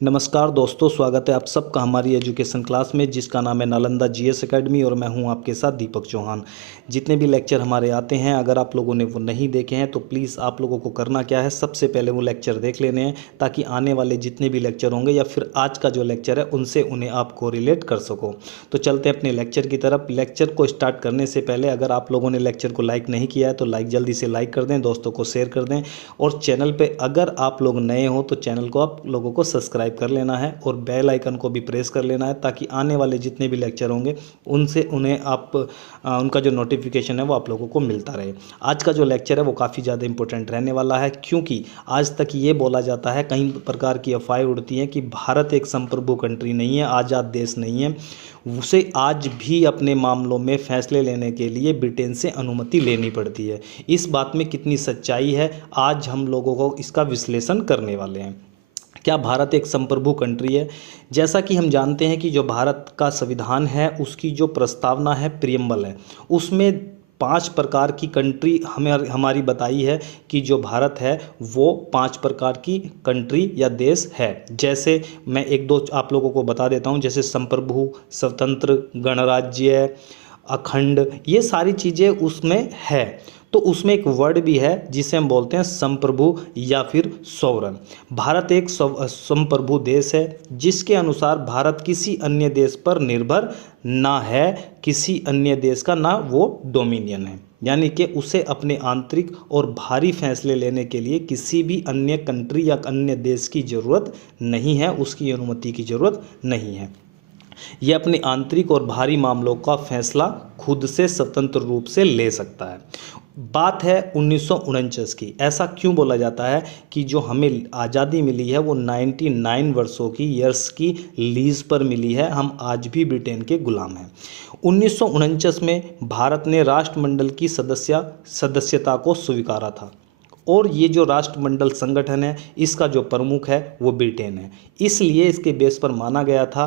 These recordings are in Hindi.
नमस्कार दोस्तों, स्वागत है आप सबका हमारी एजुकेशन क्लास में जिसका नाम है नालंदा जीएस एकेडमी और मैं हूं आपके साथ दीपक चौहान। जितने भी लेक्चर हमारे आते हैं, अगर आप लोगों ने वो नहीं देखे हैं तो प्लीज़ आप लोगों को करना क्या है, सबसे पहले वो लेक्चर देख लेने हैं ताकि आने वाले जितने भी लेक्चर होंगे या फिर आज का जो लेक्चर है उनसे उन्हें आप कोरिलेट कर सको। तो चलते हैं अपने लेक्चर की तरफ। लेक्चर को स्टार्ट करने से पहले अगर आप लोगों ने लेक्चर को लाइक नहीं किया है तो जल्दी से लाइक कर दें, दोस्तों को शेयर कर दें और चैनल पर अगर आप लोग नए हो तो चैनल को आप लोगों को सब्सक्राइब कर लेना है और बेल आइकन को भी प्रेस कर लेना है ताकि आने वाले जितने भी लेक्चर होंगे उनसे उन्हें उनका जो नोटिफिकेशन है वो आप लोगों को मिलता रहे। आज का जो लेक्चर है वो काफ़ी ज़्यादा इंपॉर्टेंट रहने वाला है क्योंकि आज तक ये बोला जाता है, कई प्रकार की अफवाहें उड़ती हैं कि भारत एक संप्रभु कंट्री नहीं है, आज़ाद देश नहीं है। उसे आज भी अपने मामलों में फैसले लेने के लिए ब्रिटेन से अनुमति लेनी पड़ती है। इस बात में कितनी सच्चाई है, आज हम लोगों को इसका विश्लेषण करने वाले हैं। क्या भारत एक संप्रभु कंट्री है? जैसा कि हम जानते हैं कि जो भारत का संविधान है उसकी जो प्रस्तावना है, प्रियम्बल है, उसमें 5 प्रकार की कंट्री हमें हमारी बताई है कि जो भारत है वो 5 प्रकार की कंट्री या देश है। जैसे मैं एक दो आप लोगों को बता देता हूँ, जैसे संप्रभु, स्वतंत्र, गणराज्य, अखंड, ये सारी चीज़ें उसमें है। तो उसमें एक वर्ड भी है जिसे हम बोलते हैं संप्रभु या फिर सॉवरन। भारत एक संप्रभु देश है जिसके अनुसार भारत किसी अन्य देश पर निर्भर ना है, किसी अन्य देश का ना वो डोमिनियन है, यानी कि उसे अपने आंतरिक और बाहरी फैसले लेने के लिए किसी भी अन्य कंट्री या अन्य देश की ज़रूरत नहीं है, उसकी अनुमति की ज़रूरत नहीं है। यह अपने आंतरिक और बाहरी मामलों का फैसला खुद से स्वतंत्र रूप से ले सकता है। बात है 1949 की। ऐसा क्यों बोला जाता है कि जो हमें आज़ादी मिली है वो 99 वर्षों की ईयर्स की लीज पर मिली है, हम आज भी ब्रिटेन के गुलाम हैं। 1949 में भारत ने राष्ट्रमंडल की सदस्यता को स्वीकारा था और ये जो राष्ट्रमंडल संगठन है इसका जो प्रमुख है वो ब्रिटेन है, इसलिए इसके बेस पर माना गया था।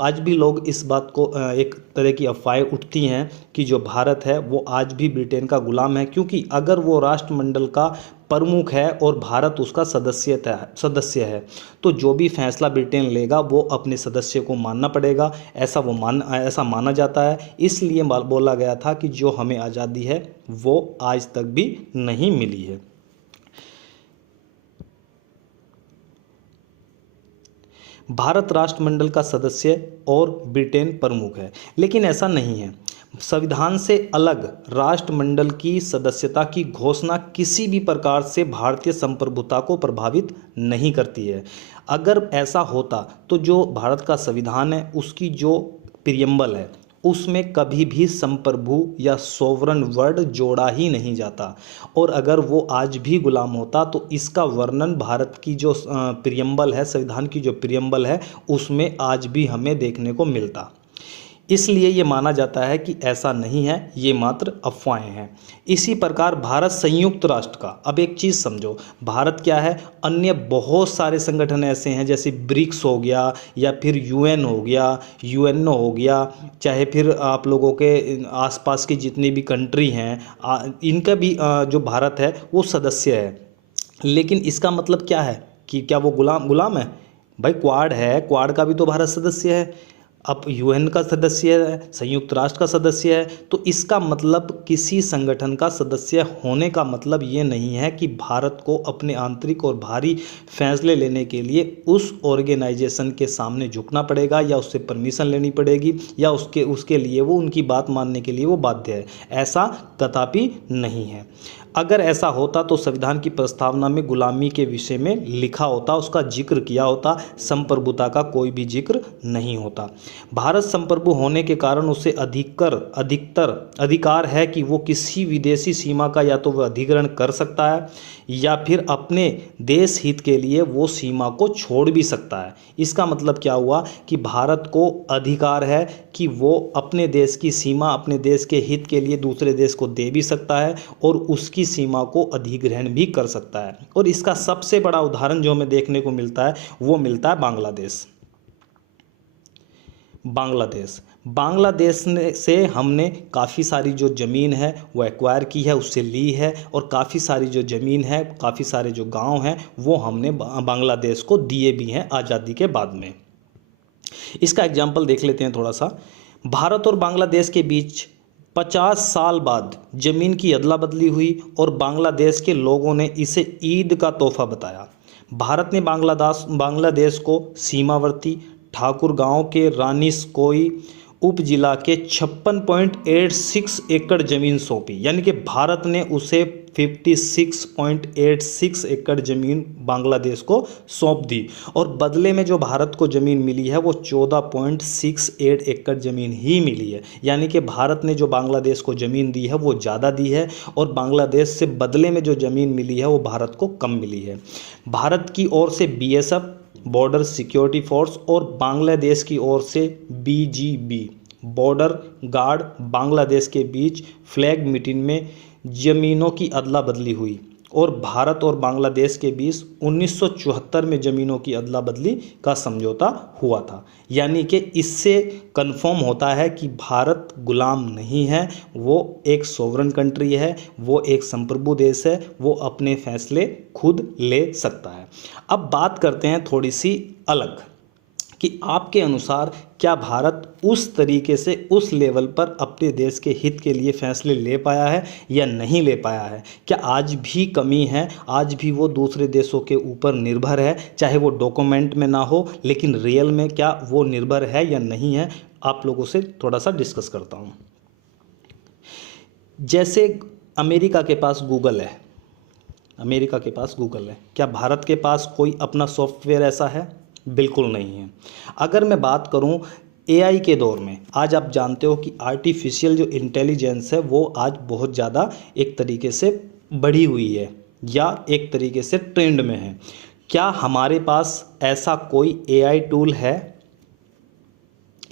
आज भी लोग इस बात को एक तरह की अफवाहें उठती हैं कि जो भारत है वो आज भी ब्रिटेन का गुलाम है, क्योंकि अगर वो राष्ट्रमंडल का प्रमुख है और भारत उसका सदस्य है तो जो भी फैसला ब्रिटेन लेगा वो अपने सदस्य को मानना पड़ेगा, ऐसा माना जाता है। इसलिए बोला गया था कि जो हमें आज़ादी है वो आज तक भी नहीं मिली है। भारत राष्ट्रमंडल का सदस्य और ब्रिटेन प्रमुख है, लेकिन ऐसा नहीं है। संविधान से अलग राष्ट्रमंडल की सदस्यता की घोषणा किसी भी प्रकार से भारतीय संप्रभुता को प्रभावित नहीं करती है। अगर ऐसा होता तो जो भारत का संविधान है उसकी जो प्रियम्बल है उसमें कभी भी संप्रभु या सोवरन वर्ड जोड़ा ही नहीं जाता, और अगर वो आज भी गुलाम होता तो इसका वर्णन भारत की जो प्रियम्बल है, संविधान की जो प्रियम्बल है, उसमें आज भी हमें देखने को मिलता। इसलिए ये माना जाता है कि ऐसा नहीं है, ये मात्र अफवाहें हैं। इसी प्रकार भारत संयुक्त राष्ट्र का, अब एक चीज़ समझो, भारत क्या है, अन्य बहुत सारे संगठन ऐसे हैं जैसे ब्रिक्स हो गया या फिर यूएन हो गया, यूएनओ हो गया, चाहे फिर आप लोगों के आसपास की जितनी भी कंट्री हैं इनका भी जो भारत है वो सदस्य है। लेकिन इसका मतलब क्या है कि क्या वो गुलाम है? भाई क्वाड है, क्वाड का भी तो भारत सदस्य है, अब यूएन का सदस्य है, संयुक्त राष्ट्र का सदस्य है। तो इसका मतलब किसी संगठन का सदस्य होने का मतलब ये नहीं है कि भारत को अपने आंतरिक और बाहरी फैसले लेने के लिए उस ऑर्गेनाइजेशन के सामने झुकना पड़ेगा या उससे परमिशन लेनी पड़ेगी या उसके लिए वो उनकी बात मानने के लिए वो बाध्य है। ऐसा कदापि नहीं है। अगर ऐसा होता तो संविधान की प्रस्तावना में गुलामी के विषय में लिखा होता, उसका जिक्र किया होता, संप्रभुता का कोई भी जिक्र नहीं होता। भारत संप्रभु होने के कारण उसे अधिकतर अधिकार है कि वो किसी विदेशी सीमा का या तो वह अधिग्रहण कर सकता है या फिर अपने देश हित के लिए वो सीमा को छोड़ भी सकता है। इसका मतलब क्या हुआ कि भारत को अधिकार है कि वो अपने देश की सीमा अपने देश के हित के लिए दूसरे देश को दे भी सकता है और उसकी सीमा को अधिग्रहण भी कर सकता है। और इसका सबसे बड़ा उदाहरण जो हमें देखने को मिलता है वो मिलता है बांग्लादेश। बांग्लादेश से हमने काफ़ी सारी जो ज़मीन है वो एक्वायर की है, उससे ली है, और काफ़ी सारी जो ज़मीन है, काफ़ी सारे जो गांव हैं वो हमने बांग्लादेश को दिए भी हैं आज़ादी के बाद में। इसका एग्जाम्पल देख लेते हैं थोड़ा सा। भारत और बांग्लादेश के बीच 50 साल बाद ज़मीन की अदला बदली हुई और बांग्लादेश के लोगों ने इसे ईद का तोहफा बताया। भारत ने बांग्लादेश को सीमावर्ती ठाकुर गांव के रानीसकोई उपजिला के 56.86 एकड़ ज़मीन सौंपी, यानी कि भारत ने उसे 56.86 एकड़ ज़मीन बांग्लादेश को सौंप दी, और बदले में जो भारत को ज़मीन मिली है वो 14.68 एकड़ ज़मीन ही मिली है। यानी कि भारत ने जो बांग्लादेश को ज़मीन दी है वो ज़्यादा दी है, और बांग्लादेश से बदले में जो ज़मीन मिली है वो भारत को कम मिली है। भारत की ओर से BSF बॉर्डर सिक्योरिटी फोर्स और बांग्लादेश की ओर से BGB बॉर्डर गार्ड बांग्लादेश के बीच फ्लैग मीटिंग में ज़मीनों की अदला बदली हुई, और भारत और बांग्लादेश के बीच 1974 में ज़मीनों की अदला बदली का समझौता हुआ था। यानी कि इससे कंफर्म होता है कि भारत गुलाम नहीं है, वो एक सोवरन कंट्री है, वो एक संप्रभु देश है, वो अपने फैसले खुद ले सकता है। अब बात करते हैं थोड़ी सी अलग कि आपके अनुसार क्या भारत उस तरीके से उस लेवल पर अपने देश के हित के लिए फैसले ले पाया है या नहीं ले पाया है? क्या आज भी कमी है, आज भी वो दूसरे देशों के ऊपर निर्भर है, चाहे वो डॉक्यूमेंट में ना हो, लेकिन रियल में क्या वो निर्भर है या नहीं है? आप लोगों से थोड़ा सा डिस्कस करता हूँ। जैसे अमेरिका के पास गूगल है, अमेरिका के पास गूगल है, क्या भारत के पास कोई अपना सॉफ्टवेयर ऐसा है? बिल्कुल नहीं है। अगर मैं बात करूं AI के दौर में, आज आप जानते हो कि आर्टिफिशियल जो इंटेलिजेंस है वो आज बहुत ज़्यादा एक तरीके से बढ़ी हुई है या एक तरीके से ट्रेंड में है। क्या हमारे पास ऐसा कोई AI टूल है?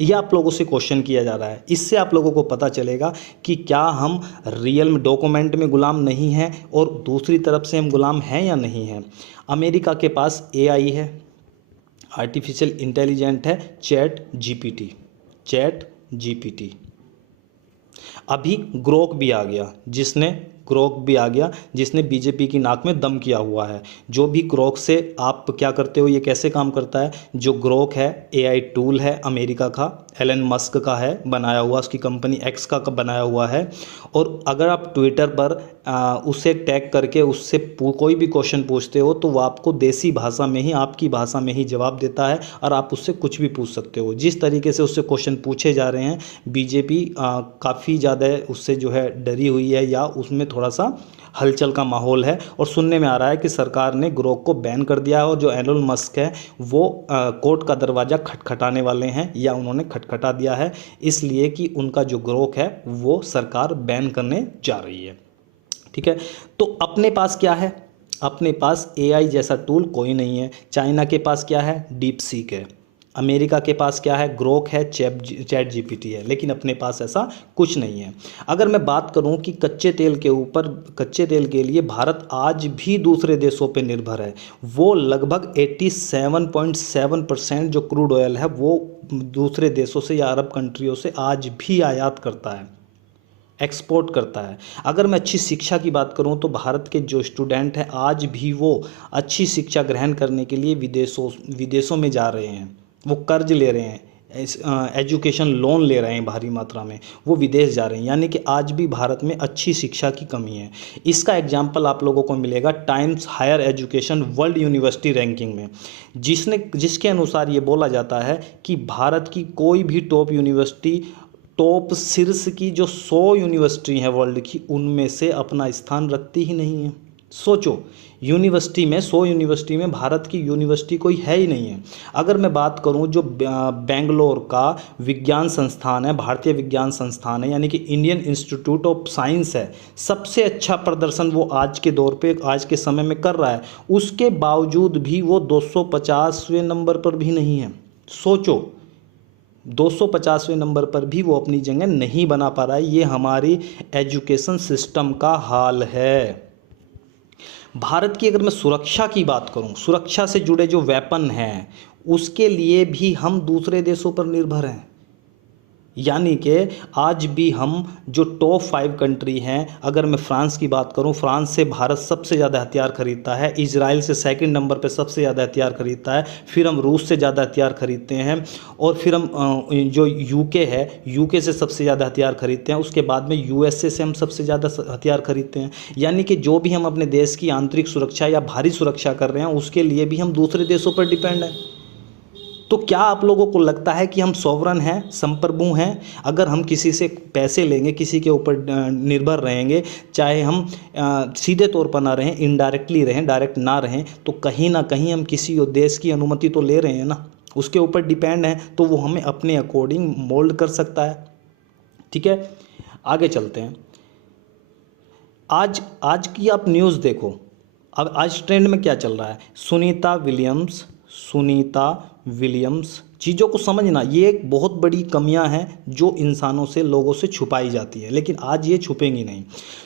यह आप लोगों से क्वेश्चन किया जा रहा है। इससे आप लोगों को पता चलेगा कि क्या हम रियल में डॉक्यूमेंट में गुलाम नहीं हैं और दूसरी तरफ से हम गुलाम हैं या नहीं हैं। अमेरिका के पास AI है, आर्टिफिशियल इंटेलिजेंट है, चैट जीपीटी। अभी ग्रोक भी आ गया, जिसने बीजेपी की नाक में दम किया हुआ है। जो भी ग्रोक से आप क्या करते हो, ये कैसे काम करता है? जो ग्रोक है AI टूल है, अमेरिका का, एलन मस्क का है बनाया हुआ, उसकी कंपनी X का बनाया हुआ है। और अगर आप ट्विटर पर उसे टैग करके उससे कोई भी क्वेश्चन पूछते हो तो वो आपको देसी भाषा में ही, आपकी भाषा में ही जवाब देता है, और आप उससे कुछ भी पूछ सकते हो। जिस तरीके से उससे क्वेश्चन पूछे जा रहे हैं, बीजेपी काफ़ी ज़्यादा उससे जो है डरी हुई है, या उसमें थोड़ा सा हलचल का माहौल है। और सुनने में आ रहा है कि सरकार ने ग्रोक को बैन कर दिया है, और जो एलोन मस्क है वो कोर्ट का दरवाज़ा खटखटाने वाले हैं, या उन्होंने खटखटा दिया है, इसलिए कि उनका जो ग्रोक है वो सरकार बैन करने जा रही है। ठीक है, तो अपने पास क्या है? अपने पास AI जैसा टूल कोई नहीं है। चाइना के पास क्या है? डीप सीक है। अमेरिका के पास क्या है? ग्रोक है, चैट जीपीटी है। लेकिन अपने पास ऐसा कुछ नहीं है। अगर मैं बात करूं कि कच्चे तेल के लिए भारत आज भी दूसरे देशों पे निर्भर है। वो लगभग 87.7% जो क्रूड ऑयल है वो दूसरे देशों से या अरब कंट्रियों से आज भी आयात करता है, एक्सपोर्ट करता है। अगर मैं अच्छी शिक्षा की बात करूं तो भारत के जो स्टूडेंट हैं आज भी वो अच्छी शिक्षा ग्रहण करने के लिए विदेशों में जा रहे हैं, वो कर्ज ले रहे हैं, एजुकेशन लोन ले रहे हैं भारी मात्रा में, वो विदेश जा रहे हैं। यानी कि आज भी भारत में अच्छी शिक्षा की कमी है। इसका एग्जाम्पल आप लोगों को मिलेगा Times Higher Education World University ranking में, जिसके अनुसार ये बोला जाता है कि भारत की कोई भी टॉप यूनिवर्सिटी, टॉप शीर्ष की जो 100 यूनिवर्सिटी हैं वर्ल्ड की, उनमें से अपना स्थान रखती ही नहीं है। सोचो, 100 यूनिवर्सिटी में भारत की यूनिवर्सिटी कोई है ही नहीं है। अगर मैं बात करूं जो बेंगलोर का विज्ञान संस्थान है, भारतीय विज्ञान संस्थान है, यानी कि इंडियन इंस्टीट्यूट ऑफ साइंस है, सबसे अच्छा प्रदर्शन वो आज के दौर पे, आज के समय में कर रहा है। उसके बावजूद भी वो 250वें नंबर पर भी नहीं है। सोचो, 250वें नंबर पर भी वो अपनी जगह नहीं बना पा रहा है। ये हमारी एजुकेशन सिस्टम का हाल है। भारत की अगर मैं सुरक्षा की बात करूं, सुरक्षा से जुड़े जो वेपन हैं उसके लिए भी हम दूसरे देशों पर निर्भर हैं। यानी कि आज भी हम जो टॉप 5 कंट्री हैं, अगर मैं फ्रांस की बात करूं, फ्रांस से भारत सबसे ज़्यादा हथियार खरीदता है, इजराइल से सेकंड नंबर पे सबसे ज़्यादा हथियार खरीदता है, फिर हम रूस से ज़्यादा हथियार खरीदते हैं, और फिर हम जो यूके है, यूके से सबसे ज़्यादा हथियार खरीदते हैं, उसके बाद में यूएसए से हम सबसे ज़्यादा हथियार खरीदते हैं। यानी कि जो भी हम अपने देश की आंतरिक सुरक्षा या बाहरी सुरक्षा कर रहे हैं, उसके लिए भी हम दूसरे देशों पर डिपेंड हैं। तो क्या आप लोगों को लगता है कि हम सॉवरन हैं, संप्रभु हैं? अगर हम किसी से पैसे लेंगे, किसी के ऊपर निर्भर रहेंगे, चाहे हम सीधे तौर पर ना रहें, इनडायरेक्टली रहें, डायरेक्ट ना रहें, तो कहीं ना कहीं हम किसी देश की अनुमति तो ले रहे हैं ना, उसके ऊपर डिपेंड है, तो वो हमें अपने अकॉर्डिंग मोल्ड कर सकता है। ठीक है, आगे चलते हैं। आज आज की आप न्यूज़ देखो, अब आज ट्रेंड में क्या चल रहा है? सुनीता विलियम्स चीज़ों को समझना, ये एक बहुत बड़ी कमियां हैं जो इंसानों से, लोगों से छुपाई जाती है, लेकिन आज ये छुपेंगी नहीं।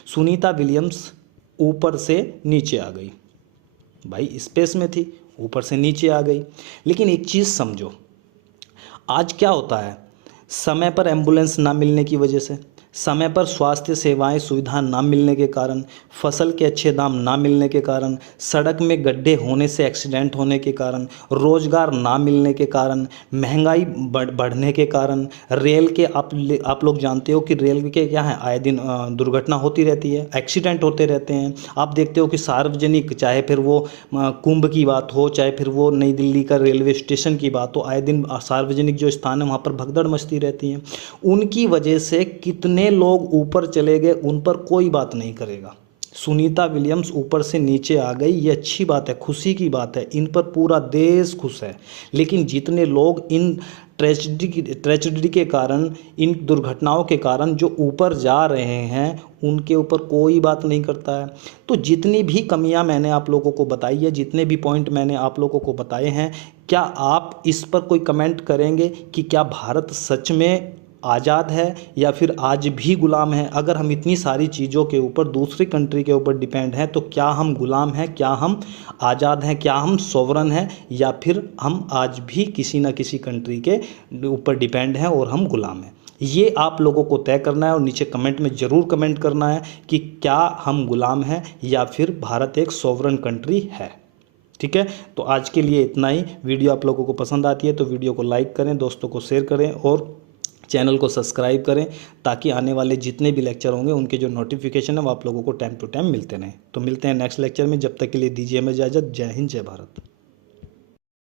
सुनीता विलियम्स ऊपर से नीचे आ गई, भाई स्पेस में थी, ऊपर से नीचे आ गई। लेकिन एक चीज़ समझो, आज क्या होता है, समय पर एम्बुलेंस ना मिलने की वजह से, समय पर स्वास्थ्य सेवाएं सुविधा ना मिलने के कारण, फसल के अच्छे दाम ना मिलने के कारण, सड़क में गड्ढे होने से एक्सीडेंट होने के कारण, रोजगार ना मिलने के कारण, महंगाई बढ़ने के कारण, रेल के आप लोग जानते हो कि रेल के क्या है, आए दिन दुर्घटना होती रहती है, एक्सीडेंट होते रहते हैं। आप देखते हो कि सार्वजनिक, चाहे फिर वो कुंभ की बात हो, चाहे फिर वो नई दिल्ली का रेलवे स्टेशन की बात हो, आए दिन सार्वजनिक जो स्थान है वहाँ पर भगदड़ मचती रहती है। उनकी वजह से कितने लोग ऊपर चले गए, उन पर कोई बात नहीं करेगा। सुनीता विलियम्स ऊपर से नीचे आ गई, ये अच्छी बात है, खुशी की बात है, इन पर पूरा देश खुश है। लेकिन जितने लोग इन ट्रेजेडी के कारण, इन दुर्घटनाओं के कारण जो ऊपर जा रहे हैं, उनके ऊपर कोई बात नहीं करता है। तो जितनी भी कमियां मैंने आप लोगों को बताई है, जितने भी पॉइंट मैंने आप लोगों को बताए हैं, क्या आप इस पर कोई कमेंट करेंगे कि क्या भारत सच में आज़ाद है या फिर आज भी गुलाम है? अगर हम इतनी सारी चीज़ों के ऊपर, दूसरी कंट्री के ऊपर डिपेंड हैं, तो क्या हम गुलाम हैं, क्या हम आज़ाद हैं, क्या हम सॉवरन हैं, या फिर हम आज भी किसी न किसी कंट्री के ऊपर डिपेंड हैं और हम गुलाम हैं? ये आप लोगों को तय करना है और नीचे कमेंट में ज़रूर कमेंट करना है कि क्या हम गुलाम हैं या फिर भारत एक सॉवरन कंट्री है। ठीक है, तो आज के लिए इतना ही। वीडियो आप लोगों को पसंद आती है तो वीडियो को लाइक करें, दोस्तों को शेयर करें और चैनल को सब्सक्राइब करें, ताकि आने वाले जितने भी लेक्चर होंगे उनके जो नोटिफिकेशन है वो आप लोगों को टाइम टू टाइम मिलते रहें। तो मिलते हैं नेक्स्ट लेक्चर में, जब तक के लिए दीजिए हमें इजाज़त। जय हिंद, जय भारत।